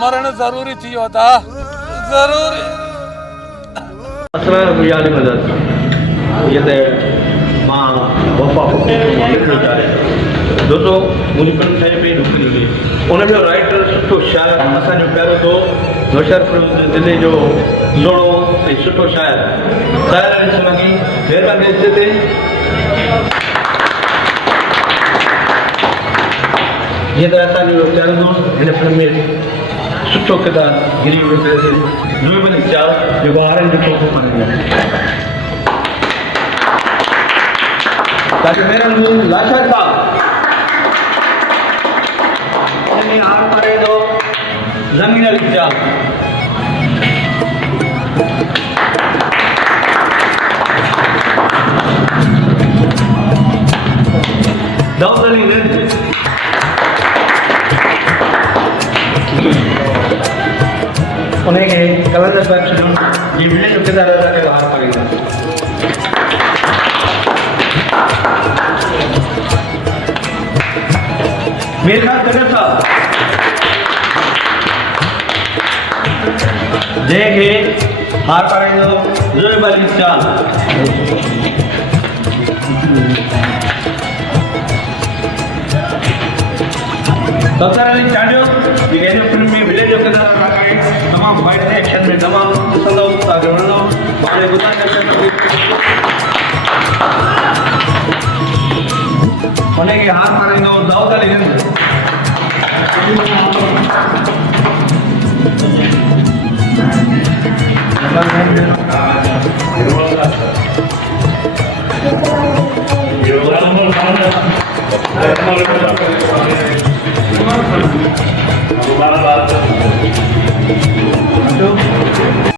मरण ज़रूरी थी वियो था, ज़रूरी। असर याद मदद ये ते मां वफा लिखणु चाहे दोस्तों मुझे कन ठहे पे ढुकी ॾिनी उन जो राइटर सुठो शायर असांजो प्यारो दोस्त नौशर दिल्ली जो जोड़ो ऐं सुठो शायर साहिर समगी महिरबानी हिते ते ये तो असांजो प्यारो दोस्त हिन फिल्म में सुठो किरदारु गिरी वियो ज़ुल्म चाल जेको हारनि जो खोखो पाणे ताकि मेरा मुंह लाचार था उन्हें हार पारे दो जमीन अली जा दाऊद अली ने उन्हें के कलंदर बख्श जो ये विलेन जो किरदार अदा कयो हार पारेगा मेरा जगत था देखे हार पारेगा ज़ुल्म अली चाल सत्तर अली चांडियो ये फिल्म में विलेन जो किरदार अदा कयो तमाम फाइट एक्शन में तमाम ॾिसंदो तव्हांखे वणंदो हाणे ॿुधाए उनखे हार पाराईंदो दाऊद अली